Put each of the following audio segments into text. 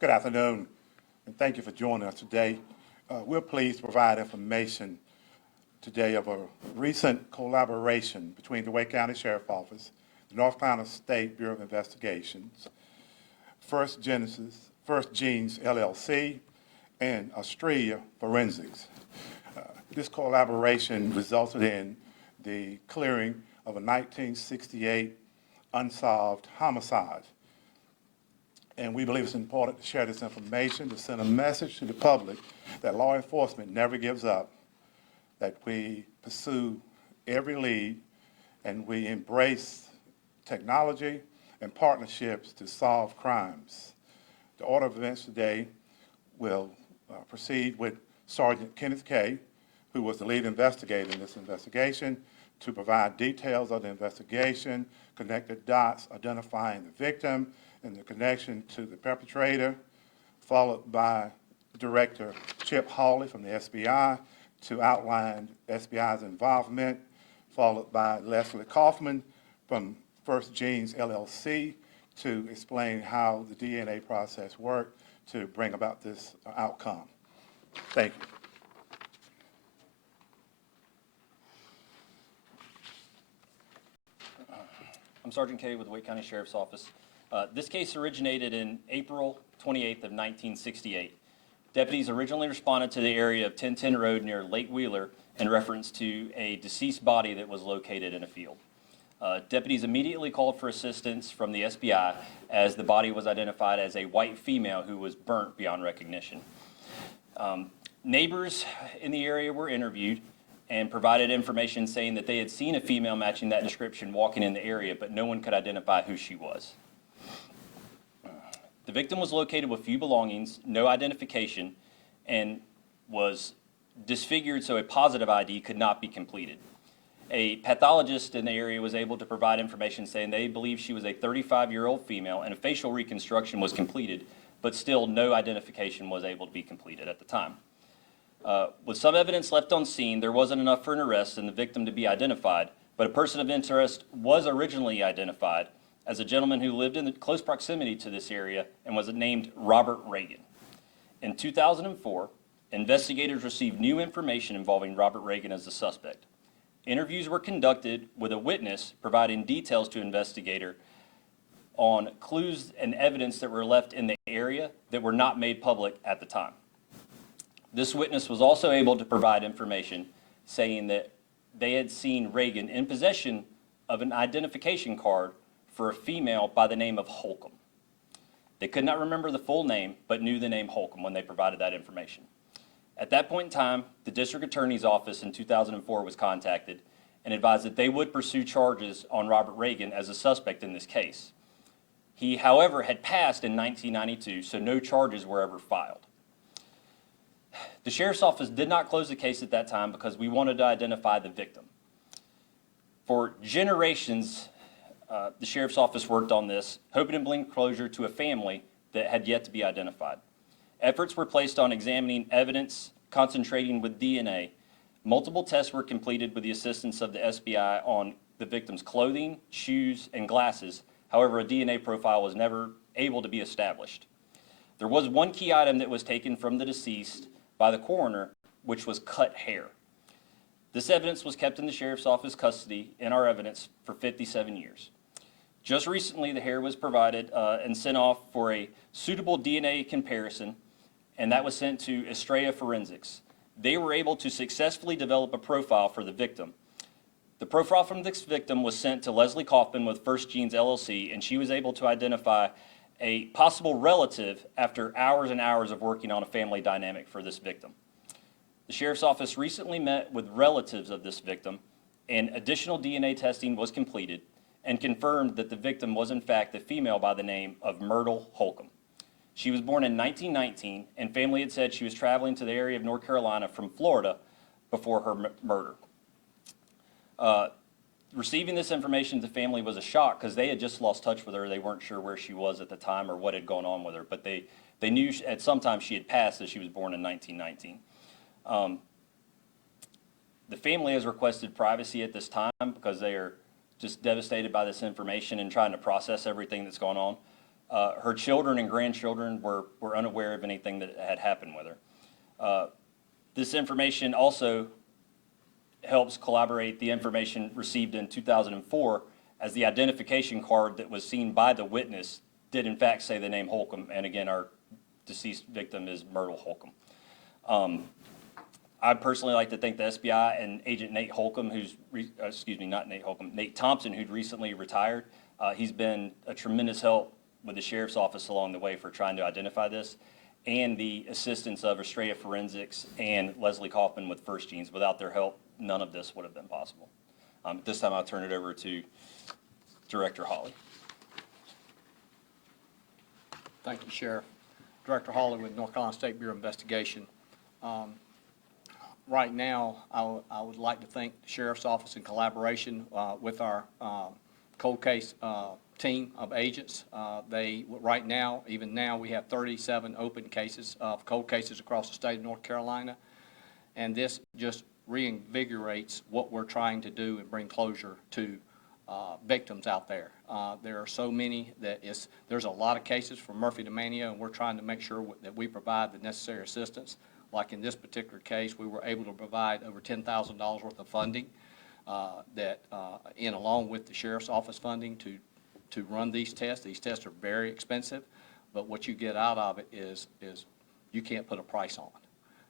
Good afternoon, and thank you for joining us today. We're pleased to provide information today of a recent collaboration between the Wake County Sheriff's Office, the North Carolina State Bureau of Investigations, First Genes LLC, and Australia Forensics. This collaboration resulted in the clearing of a 1968 unsolved homicide. And we believe it's important to share this information, to send a message to the public that law enforcement never gives up, that we pursue every lead, and we embrace technology and partnerships to solve crimes. The order of events today will proceed with Sergeant Kenneth Kay, who was the lead investigator in this investigation, to provide details of the investigation, connect the dots, identifying the victim and the connection to the perpetrator, followed by Director Chip Hawley from the SBI to outline SBI's involvement, followed by Leslie Kaufman from First Genes LLC to explain how the DNA process worked to bring about this outcome. Thank you. I'm Sergeant Kay with the Wake County Sheriff's Office. This case originated in April 28th of 1968. Deputies originally responded to the area of 1010 Road near Lake Wheeler in reference to a deceased body that was located in a field. Deputies immediately called for assistance from the SBI as the body was identified as a white female who was burnt beyond recognition. Neighbors in the area were interviewed and provided information saying that they had seen a female matching that description walking in the area, but no one could identify who she was. The victim was located with few belongings, no identification, and was disfigured so a positive ID could not be completed. A pathologist in the area was able to provide information saying they believed she was a 35-year-old female and a facial reconstruction was completed, but still no identification was able to be completed at the time. With some evidence left on scene, there wasn't enough for an arrest and the victim to be identified, but a person of interest was originally identified as a gentleman who lived in close proximity to this area and was named Robert Reagan. In 2004, investigators received new information involving Robert Reagan as the suspect. Interviews were conducted with a witness providing details to investigator on clues and evidence that were left in the area that were not made public at the time. This witness was also able to provide information saying that they had seen Reagan in possession of an identification card for a female by the name of Holcomb. They could not remember the full name, but knew the name Holcomb when they provided that information. At that point in time, the district attorney's office in 2004 was contacted and advised that they would pursue charges on Robert Reagan as a suspect in this case. He, however, had passed in 1992, so no charges were ever filed. The sheriff's office did not close the case at that time because we wanted to identify the victim. For generations, the sheriff's office worked on this, hoping to bring closure to a family that had yet to be identified. Efforts were placed on examining evidence, concentrating with DNA. Multiple tests were completed with the assistance of the SBI on the victim's clothing, shoes, and glasses. However, a DNA profile was never able to be established. There was one key item that was taken from the deceased by the coroner, which was cut hair. This evidence was kept in the sheriff's office custody in our evidence for 57 years. Just recently, the hair was provided and sent off for a suitable DNA comparison, and that was sent to Australia Forensics. They were able to successfully develop a profile for the victim. The profile from this victim was sent to Leslie Kaufman with First Genes LLC, and she was able to identify a possible relative after hours and hours of working on a family dynamic for this victim. The sheriff's office recently met with relatives of this victim, and additional DNA testing was completed and confirmed that the victim was in fact a female by the name of Myrtle Holcomb. She was born in 1919, and family had said she was traveling to the area of North Carolina from Florida before her murder. Receiving this information to the family was a shock because they had just lost touch with her. They weren't sure where she was at the time or what had gone on with her, but they knew at some time she had passed as she was born in 1919. The family has requested privacy at this time because they are just devastated by this information and trying to process everything that's going on. Her children and grandchildren were unaware of anything that had happened with her. This information also helps corroborate the information received in 2004, as the identification card that was seen by the witness did in fact say the name Holcomb, and again, our deceased victim is Myrtle Holcomb. I'd personally like to thank the SBI and Agent Nate Holcomb, Nate Thompson, who'd recently retired. He's been a tremendous help with the Sheriff's Office along the way for trying to identify this, and the assistance of Estrella Forensics and Leslie Kaufman with First Genes. Without their help, none of this would have been possible. At this time, I'll turn it over to Director Hawley. Thank you, Sheriff. Director Hawley with North Carolina State Bureau of Investigation. Right now, I would like to thank the Sheriff's Office in collaboration with our cold case team of agents. Right now, even now, we have 37 open cases of cold cases across the state of North Carolina, and this just reinvigorates what we're trying to do and bring closure to victims out there. There are so many that there's a lot of cases from Murphy to Mania, and we're trying to make sure that we provide the necessary assistance. Like in this particular case, we were able to provide over $10,000 worth of funding along with the Sheriff's Office funding to run these tests. These tests are very expensive, but what you get out of it is you can't put a price on.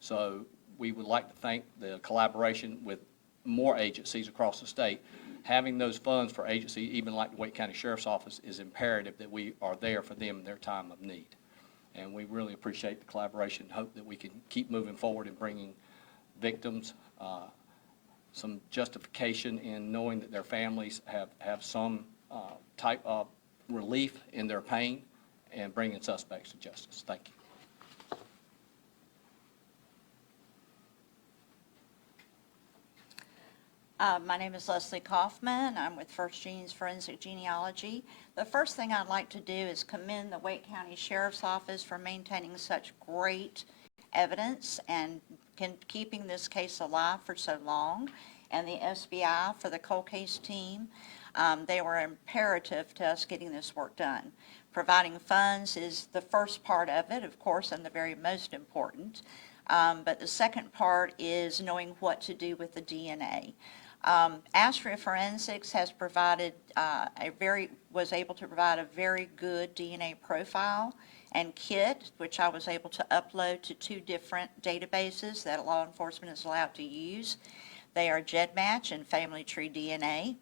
So we would like to thank the collaboration with more agencies across the state. Having those funds for agencies, even like the Wake County Sheriff's Office, is imperative that we are there for them in their time of need. And we really appreciate the collaboration and hope that we can keep moving forward and bringing victims some justification in knowing that their families have some type of relief in their pain, and bringing suspects to justice. Thank you. My name is Leslie Kaufman. I'm with First Genes Forensic Genealogy. The first thing I'd like to do is commend the Wake County Sheriff's Office for maintaining such great evidence and keeping this case alive for so long, and the SBI for the cold case team. They were imperative to us getting this work done. Providing funds is the first part of it, of course, and the very most important. But the second part is knowing what to do with the DNA. Astria Forensics has provided was able to provide a very good DNA profile and kit, which I was able to upload to 2 different databases that law enforcement is allowed to use. They are GEDmatch and Family Tree DNA.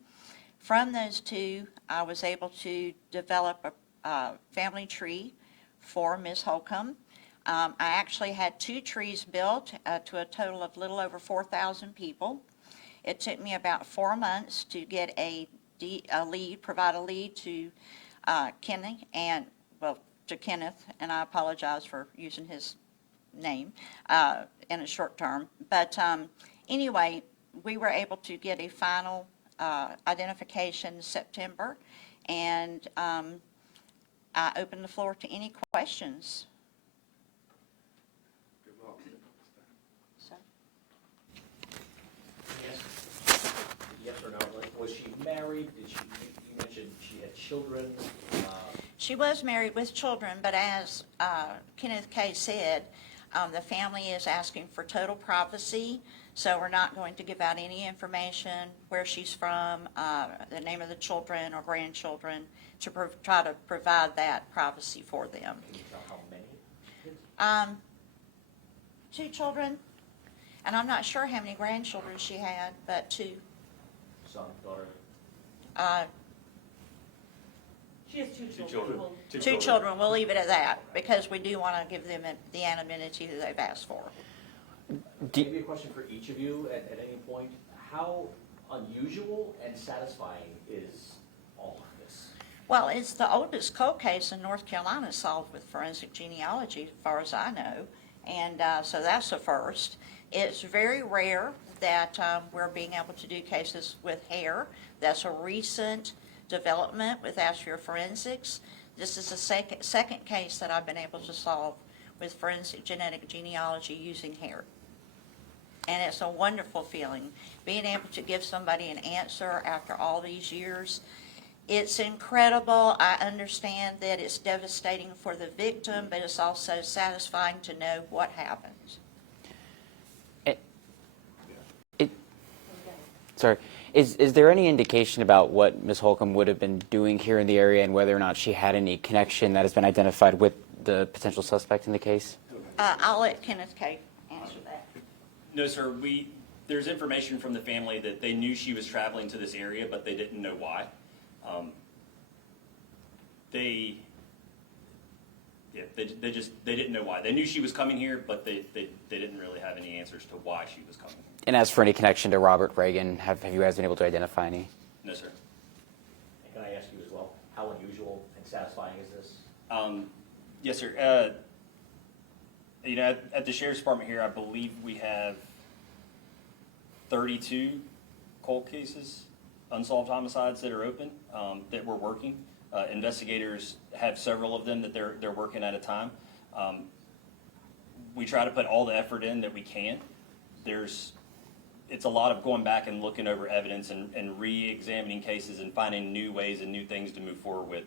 From those 2, I was able to develop a family tree for Ms. Holcomb. I actually had 2 trees built to a total of little over 4,000 people. It took me about 4 months to get provide a lead to Kenneth, and I apologize for using his name in a short term. But anyway, we were able to get a final identification in September, and I open the floor to any questions. Yes or no? Like, was she married? You mentioned she had children. She was married with children, but as Kenneth K. said, the family is asking for total privacy, so we're not going to give out any information, where she's from, the name of the children or grandchildren, to try to provide that privacy for them. Can you tell how many kids? 2 children, and I'm not sure how many grandchildren she had, but 2. Son, daughter? She has 2 children. Two children. We'll leave it at that, because we do want to give them the anonymity that they've asked for. Maybe a question for each of you at any point. How unusual and satisfying is all of this? Well, it's the oldest cold case in North Carolina solved with forensic genealogy, as far as I know, and so that's a first. It's very rare that we're being able to do cases with hair. That's a recent development with Astria Forensics. This is the second case that I've been able to solve with forensic genetic genealogy using hair. And it's a wonderful feeling, being able to give somebody an answer after all these years. It's incredible. I understand that it's devastating for the victim, but it's also satisfying to know what happens. Sorry, is there any indication about what Ms. Holcomb would have been doing here in the area and whether or not she had any connection that has been identified with the potential suspect in the case? I'll let Kenneth K. answer that. No, sir, there's information from the family that they knew she was traveling to this area, but they didn't know why. They didn't know why. They knew she was coming here, but they didn't really have any answers to why she was coming here. And as for any connection to Robert Reagan, have you guys been able to identify any? No, sir. And can I ask you as well, how unusual and satisfying is this? Yes, sir. You know, at the sheriff's department here, I believe we have 32 cold cases, unsolved homicides that are open, that we're working. Investigators have several of them that they're working at a time. We try to put all the effort in that we can. It's a lot of going back and looking over evidence and re-examining cases and finding new ways and new things to move forward with.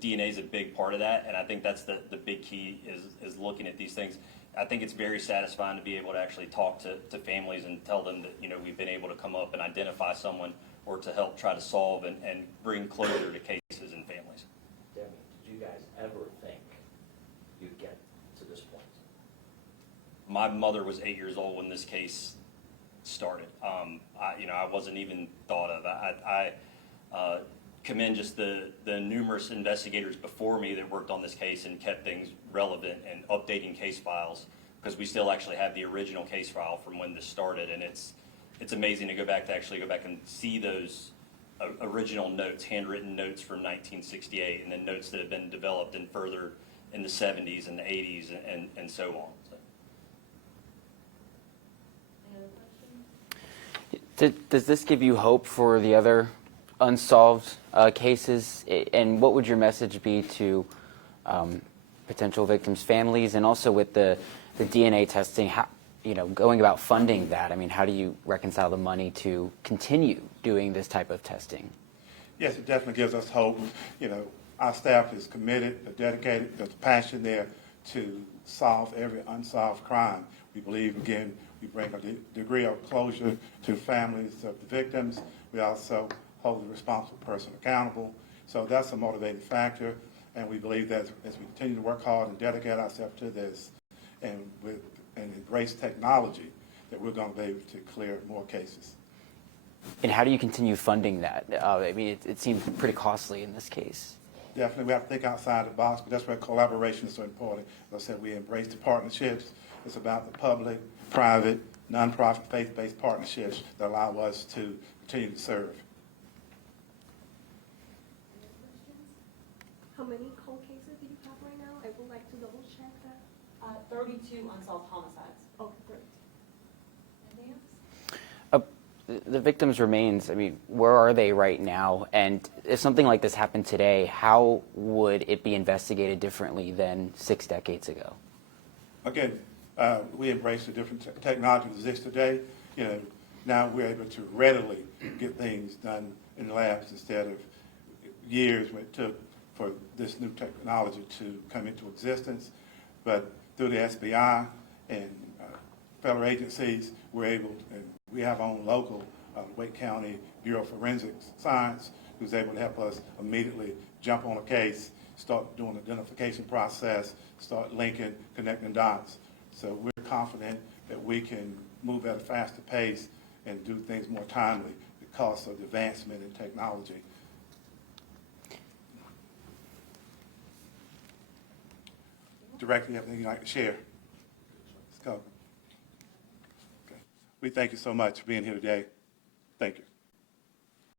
DNA is a big part of that, and I think that's the big key is looking at these things. I think it's very satisfying to be able to actually talk to families and tell them that, you know, we've been able to come up and identify someone or to help try to solve and bring closure to cases and families. Demi, did you guys ever think you'd get to this point? My mother was 8 years old when this case started. I wasn't even thought of. I commend just the numerous investigators before me that worked on this case and kept things relevant and updating case files, because we still actually have the original case file from when this started, and it's amazing to go back and see those original notes, handwritten notes from 1968, and then notes that have been developed and further in the 70s and the 80s and so on. So. Any other questions? Does this give you hope for the other unsolved cases? And what would your message be to potential victims' families, and also with the DNA testing, how, going about funding that? I mean, how do you reconcile the money to continue doing this type of testing? Yes, it definitely gives us hope. Our staff is committed, dedicated, there's passion there to solve every unsolved crime. We believe, again, we bring a degree of closure to families of the victims. We also hold the responsible person accountable. So that's a motivating factor, and we believe that as we continue to work hard and dedicate ourselves to this and embrace technology, that we're going to be able to clear more cases. And how do you continue funding that? I mean, it seems pretty costly in this case. Definitely, we have to think outside the box, but that's where collaboration is so important. As I said, we embrace the partnerships. It's about the public, private, nonprofit, faith-based partnerships that allow us to continue to serve. How many cold cases do you have right now? I would like to double check that. 32 unsolved homicides. Oh, great. Anything else? The victims' remains, I mean, where are they right now? And if something like this happened today, how would it be investigated differently than 6 decades ago? Again, we embrace the different technology that exists today. Now we're able to readily get things done in labs instead of years what it took for this new technology to come into existence. But through the SBI and federal agencies, we're able, and we have our own local Wake County Bureau of Forensic Science, who's able to help us immediately jump on a case, start doing the identification process, start linking, connecting dots. So we're confident that we can move at a faster pace and do things more timely because of the advancement in technology. Director, you have anything you'd like to share? Let's go. Okay. We thank you so much for being here today. Thank you.